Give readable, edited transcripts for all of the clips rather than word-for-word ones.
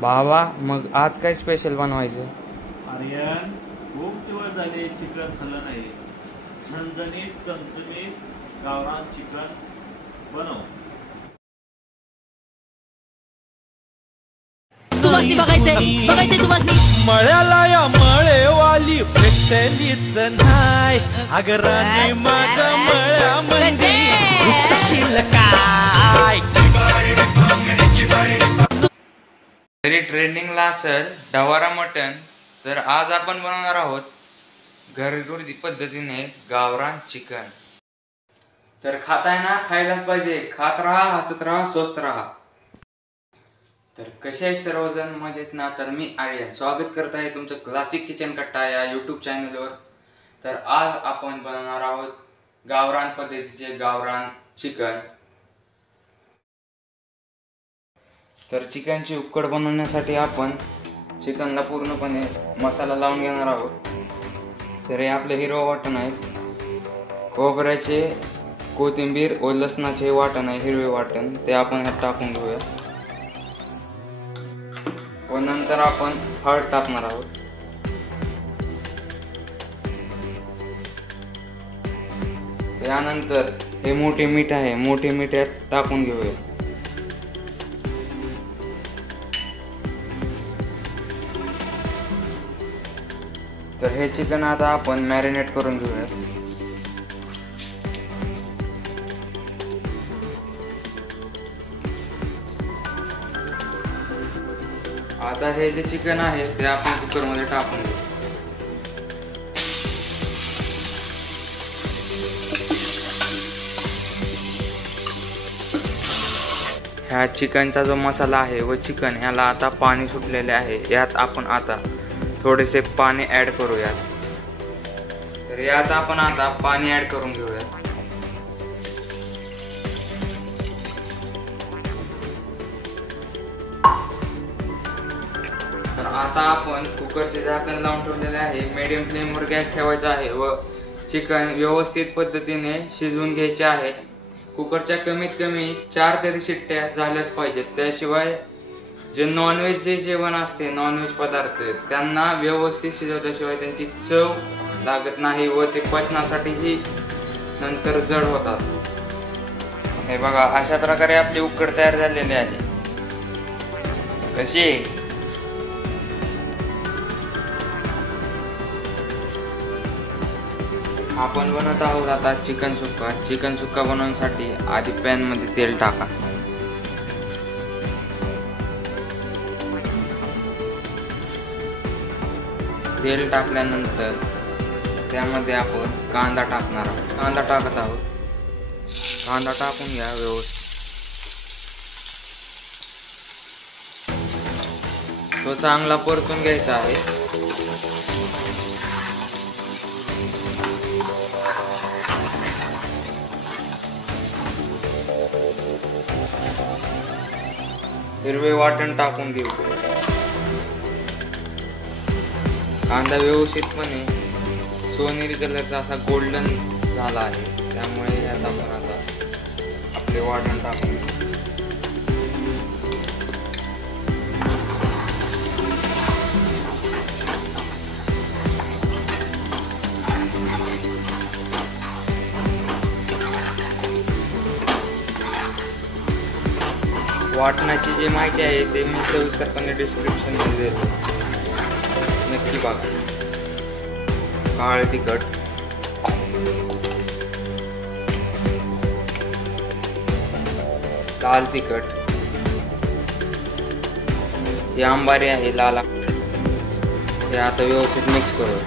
बाबा मग आज काय स्पेशल बनवायचं? आर्यन खूप दिवस झाले चिकन खाल्लं नाही. झणझणीत चमचमीत गावरान चिकन बनव. तुम्हाला बघायचंय तुम्हाला मळ्याला या मळेवाली भेटलीच नाही. अगराने माझ्या मळ्यामध्ये घुसशील काय? तरी ट्रेंडिंगला असेल डवारा मटन, तर आज आपण बनवणार आहोत घरगुती पद्धतीने गावरान चिकन. तर खाताय ना, खायलाच पाहिजे. खात राहा, हसत राहा, स्वस्त राहा. तर कसे आहेत सर्वजण, मजेत ना? तर मी आर्यन स्वागत करत आहे तुमचं क्लासिक किचन कट्टा या यूट्यूब चॅनलवर. तर आज आपण बनवणार आहोत गावरान पद्धतीचे गावरान चिकन. तर चिकनची उकड बनवण्यासाठी आपण चिकनला पूर्णपणे मसाला लावून घेणार आहोत. तर हे आपले हिरवं वाटण आहेत, खोबऱ्याचे, कोथिंबीर व लसणाचे वाटण आहे, हिरवे वाटण, ते आपण ह्यात टाकून घेऊया. व नंतर आपण हळद टाकणार आहोत. यानंतर हे मोठे मीठ आहे, मोठे मीठ यात टाकून घेऊया. तर हे चिकन आता आपण मॅरिनेट करून घेऊया. आता हे जे चिकन आहे ते आपण कुकरमध्ये टाकून घेऊ. ह्या चिकनचा जो मसाला आहे व चिकन ह्याला आता पाणी सुटलेले आहे. यात आपण आता थोडेसे पाणी ॲड करूयात. तर यात आपण आता पाणी ॲड करून घेऊया. तर आता आपण कुकरचे झाकण लावून ठेवलेले आहे. मीडियम फ्लेमवर गॅस ठेवायचा आहे व चिकन व्यवस्थित पद्धतीने शिजवून घ्यायचे आहे. कुकरच्या कमीत कमी 4 तरी शिट्ट्या झाल्याच पाहिजेत. त्याशिवाय जे नॉनव्हेज जे जेवण असते, नॉनव्हेज पदार्थ, त्यांना व्यवस्थित शिजवल्याशिवाय त्यांची चव लागत नाही व ते पचनासाठीही नंतर जड होतात. हे बघा, अशा प्रकारे आपली उकड तयार झालेली आहे. कशी आपण बनवत आहोत आता चिकन सुक्का. चिकन सुक्का बनवण्यासाठी आधी पॅन मध्ये तेल टाका. तेल टाकल्यानंतर त्यामध्ये आपण कांदा टाकणार आहोत. कांदा टाकत आहोत. कांदा टाकून घ्या व्यवस्थित. तो चांगला परतून घ्यायचा आहे. हिरवे वाटण टाकून घेऊ. कांदा व्यवस्थितपणे सोनेरी कलरचा असा गोल्डन झाला आहे. त्यामुळे यात आपण आता आपले वाटण टाकून घेऊ. वाटणाची जी माहिती आहे ते मी सविस्तरपणे डिस्क्रिप्शन मध्ये देतो, नक्की बघा. काळं तिखट, लाल तिखट, हे आंबारी आहे लाल, हे आता व्यवस्थित मिक्स करू.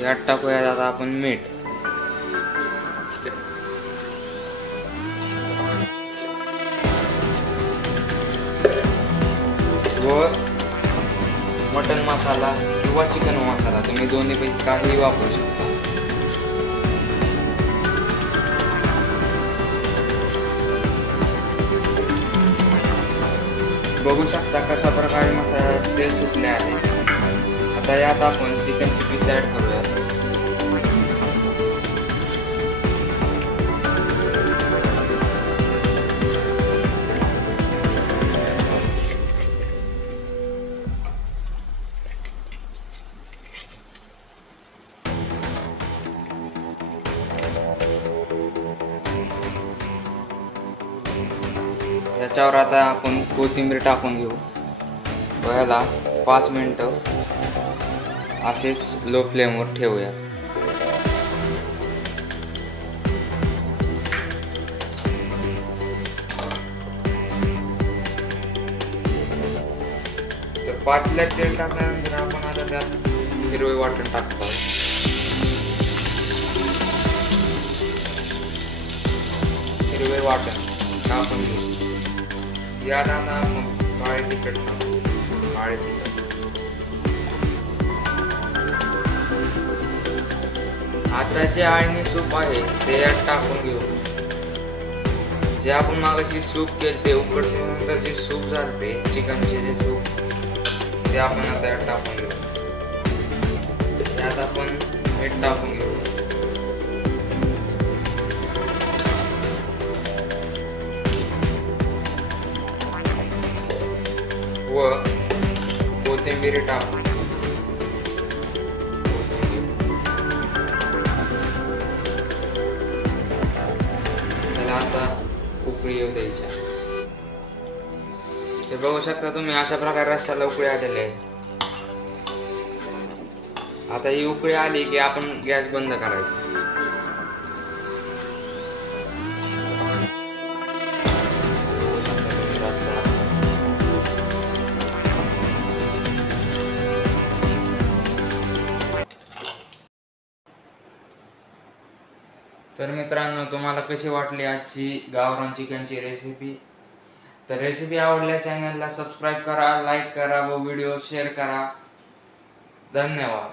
यात टाकूया आता आपण मीठ. व मटन मसाला किंवा चिकन मसाला, तुम्ही दोन्हीपैकी काहीही वापरू शकता. बघू शकता कशा प्रकारे मसाल्यात तेल सुटले आहे. आता यात आपण चिकनची पीस ॲड करूयात. याच्यावर आता आपण कोथिंबीर टाकून घेऊ. ह्याला 5 मिनिटं असेच लो फ्लेमवर ठेवूया. तर पातेल्यात तेल टाकल्यानंतर आपण आता त्यात हिरवे वाटण टाकतो. हिरवे वाटण टाकून घेऊ. यात आता मग काळे तिखट टाकू. काळे तिखट आता जे आळणी सूप आहे ते यात टाकून घेऊ. जे आपण मागाशी सूप केले ते उकडल्यानंतर जे सूप झाले चिकनचे जे सूप ते आपण आता यात टाकून घेऊ. यात आपण मीठ टाकून घेऊ. व कोथिंबीर टाकू. त्याला आता उकळी येऊ द्यायच्या. हे बघू शकता तुम्ही अशा प्रकारे रस्स्याला उकळी आलेली आहे. आता ही उकळी आली की आपण गॅस बंद करायचा. तर मित्रांनो, तुम्हाला कशी वाटली आजची गावरान चिकनची रेसिपी? तर रेसिपी आवडल्या चॅनलला सबस्क्राईब करा, लाईक करा व व्हिडिओ शेअर करा. धन्यवाद.